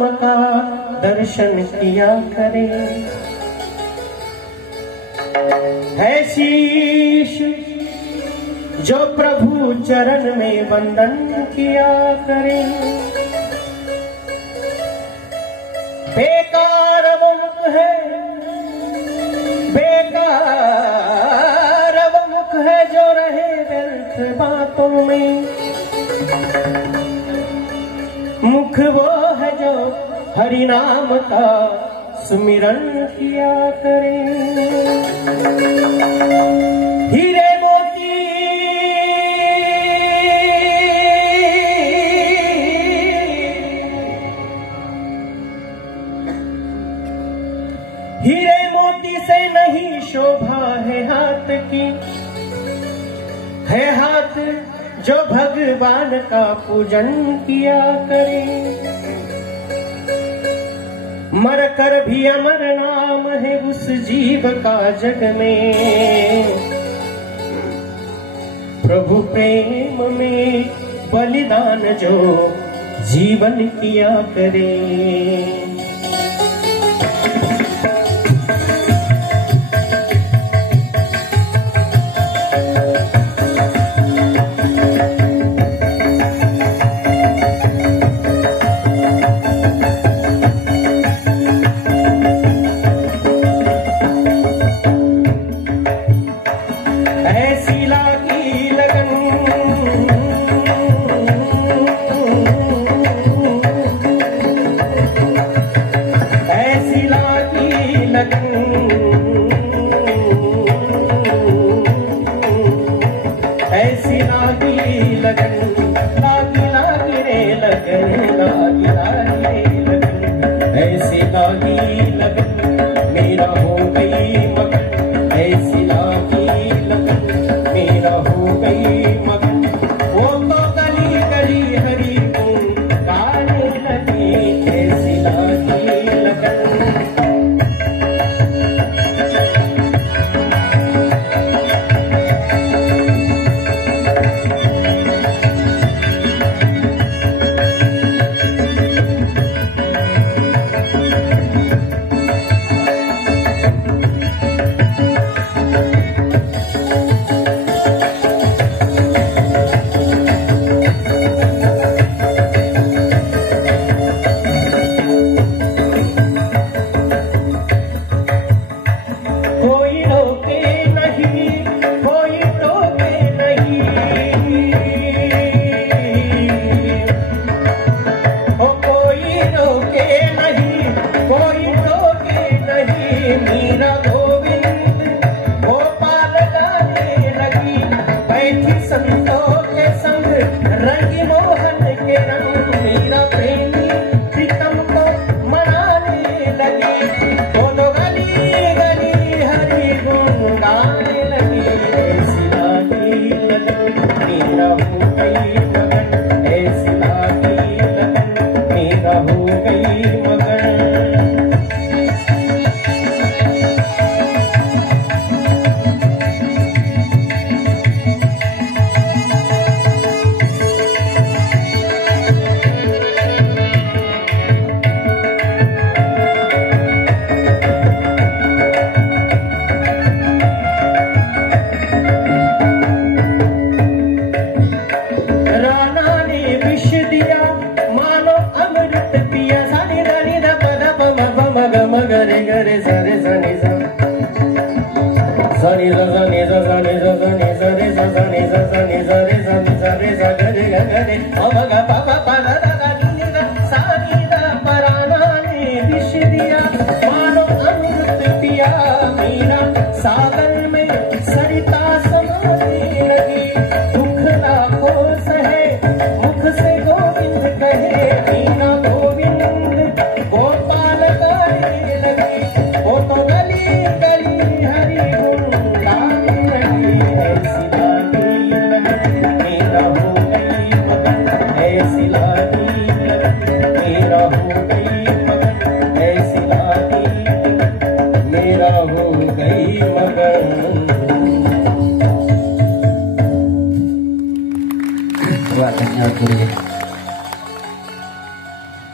नाम का दर्शन किया करे। है शीश जो प्रभु चरण में वंदन किया करे। बेकार वो मुख है, बेकार वो मुख है जो रहे व्यर्थ बातों में। मुख वो है जो हरि नाम का सुमिरन किया करे। हीरे मोती हीरे मोती से नहीं शोभा है हाथ की, है हाथ जो भगवान का पूजन किया करे। मर कर भी अमर नाम है उस जीव का जग में। प्रभु प्रेम में बलिदान जो जीवन किया करे।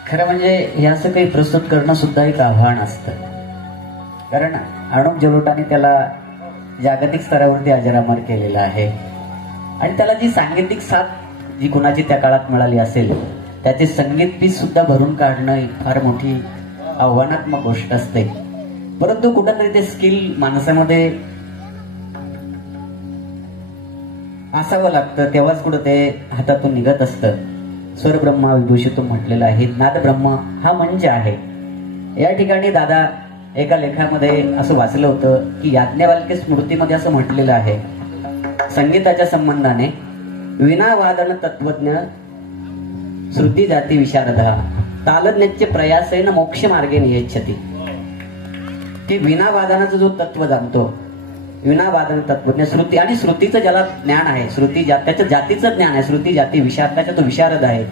खरं म्हणजे हे असं काही प्रस्तुत करणं सुद्धा एक आव्हान असतं, कारण अनुप जलोटाने त्याला जागतिक स्तरावरती अजरामर केलेला आहे आणि त्याला जी सांगीतिक साथ जी कुणाची त्या काळात मिळाली असेल त्याचे संगीत पीस सुद्धा भरून काढणं एक फार मोठी आव्हानात्मक गोष्ट असते. परंतु कुठंतरी ते स्किल माणसामध्ये असावं लागतं, तेव्हाच कुठं ते हातातून निघत असतं. स्वरब्रह्मा विभूषितून म्हटलेलं आहे. नादब्रह्म हा मंच आहे. या ठिकाणी दादा एका लेखामध्ये असं वाचलं होतं की याज्ञवल्क्य स्मृतीमध्ये असं म्हटलेलं आहे, संगीताच्या संबंधाने विनावादन तत्वज्ञ श्रुती जाती विशारदा तालज्ञाचे प्रयासेन मोक्ष मार्गे नियच्छति. की विनावादनाचं जो तत्व जाणतो, विनावादन तत्वज्ञ श्रुती, आणि श्रुतीचं ज्याला ज्ञान आहे, श्रुती त्याच्या जातीचं ज्ञान आहे, श्रुती जाती विशारदाचा तो विशारद आहे.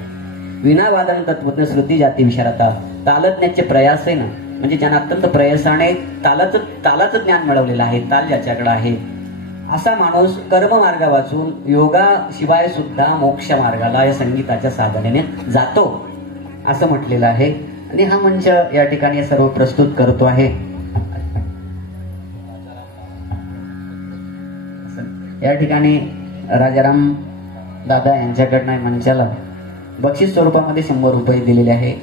विनावादन तत्वज्ञ श्रुती जाती विशारदा तालज्ञाचे प्रयासेन, म्हणजे ज्यांना अत्यंत प्रयासाने तालाचं ज्ञान मिळवलेलं आहे, ताल ज्याच्याकडे आहे, असा माणूस कर्ममार्ग वाचून योगा शिवाय सुद्धा मोक्ष मार्गाला या संगीताच्या साधनेने जातो असं म्हटलेलं आहे. आणि हा मंच या ठिकाणी सर्व प्रस्तुत करतो आहे. या ठिकाणी राजाराम दादा यांच्याकडनं मंचाला बक्षीस स्वरूपामध्ये 100 रुपये दिलेले आहे.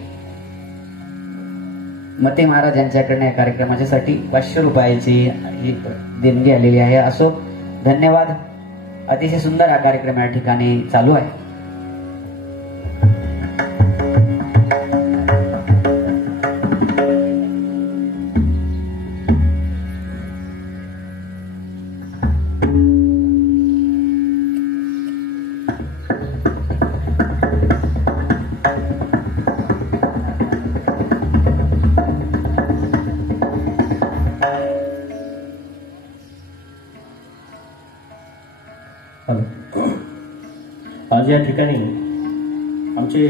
मते महाराज यांच्याकडनं या कार्यक्रमाच्यासाठी 500 रुपयाची ही देणगी आलेली आहे. असो, धन्यवाद. अतिशय सुंदर हा कार्यक्रम या ठिकाणी चालू आहे. आज या ठिकाणी आमचे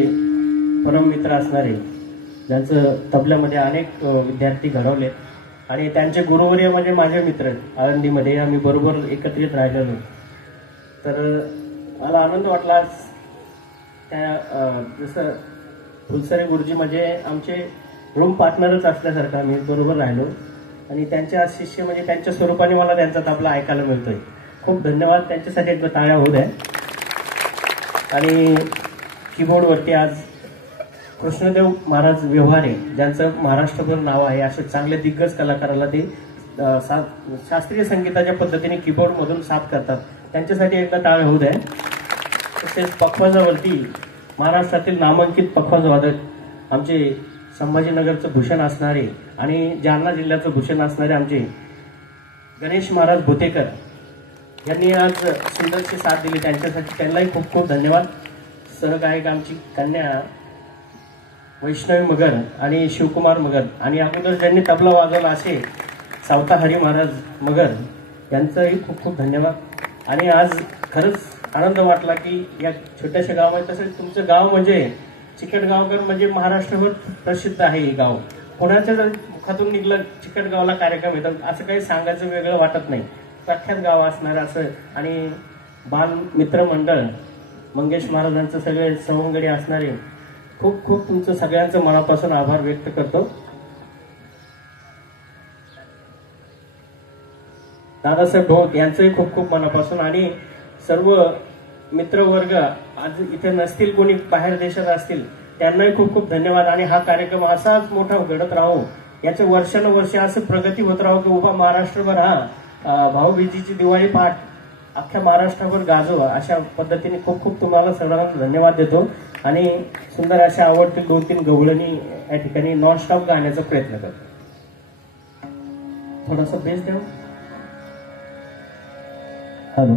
परममित्र असणारे, ज्यांचं तबल्यामध्ये अनेक विद्यार्थी घडवले आणि त्यांचे गुरुवर्य म्हणजे माझे मित्र आळंदीमध्ये, आम्ही बरोबर एकत्रित राहिलेलो. तर मला आनंद वाटला. त्या जसं फुलसरे गुरुजी म्हणजे आमचे रूम पार्टनरच असल्यासारखं आम्ही बरोबर राहिलो आणि त्यांचे शिष्य म्हणजे त्यांच्या स्वरूपाने मला त्यांचा तबला ऐकायला मिळतोय. खूप धन्यवाद. त्यांच्यासाठी एकदा टाळ्या होऊ द्या. आणि कीबोर्डवरती आज कृष्णदेव महाराज व्यवहारे, ज्यांचं महाराष्ट्रभर नाव आहे, असे चांगले दिग्गज कलाकाराला ते शास्त्रीय संगीताच्या पद्धतीने कीबोर्डमधून साथ करतात. त्यांच्यासाठी एकदा टाळ्या होऊ द्या. तसेच पखवाजावरती महाराष्ट्रातील नामांकित पखवाज वादक आमचे संभाजीनगरचं भूषण असणारे आणि जालना जिल्ह्याचं भूषण असणारे आमचे गणेश महाराज भुतेकर यांनी आज सुंदरशी साथ दिली. त्यांच्यासाठी त्यांनाही खूप खूप धन्यवाद. सहगायक आमची कन्या वैष्णवी मगर आणि शिवकुमार मगर आणि अगोदर ज्यांनी तबला वाजवला असे सावता हरी महाराज मगर यांचंही खूप खूप धन्यवाद. आणि आज खरंच आनंद वाटला की या छोट्याशा गावामध्ये, तसंच तुमचं गाव म्हणजे चिकटगावकर म्हणजे महाराष्ट्रभर प्रसिद्ध आहे हे गाव. पुण्याच्या जर मुखातून निघलं चिकटगावला कार्यक्रम येतात असं काही सांगायचं वेगळं वाटत नाही. प्रख्यात गाव असणार असं. आणि बाल मित्र मंडळ मंगेश महाराजांचं सगळे सवंगडी असणारे, खूप खूप तुमचं सगळ्यांचं मनापासून आभार व्यक्त करतो. दादासाहेब भोत यांचंही खूप खूप मनापासून, आणि सर्व मित्रवर्ग आज इथे नसतील, कोणी बाहेर देशात असतील, त्यांनाही खूप खूप धन्यवाद. आणि हा कार्यक्रम असाच मोठा घडत राहू, याचे वर्षानुवर्षे असं प्रगती होत राहू की उभा महाराष्ट्रभर हा भाऊबीजेची दिवाळी पाठ अख्ख्या महाराष्ट्रावर गाजो. अशा पद्धतीने खूप खूप तुम्हाला सर्वांना धन्यवाद देतो. आणि सुंदर अशा आवडतील 2-3 गवळणी या ठिकाणी नॉनस्टॉप गाण्याचा प्रयत्न करतो. थोडासा बेस देऊ. हॅलो.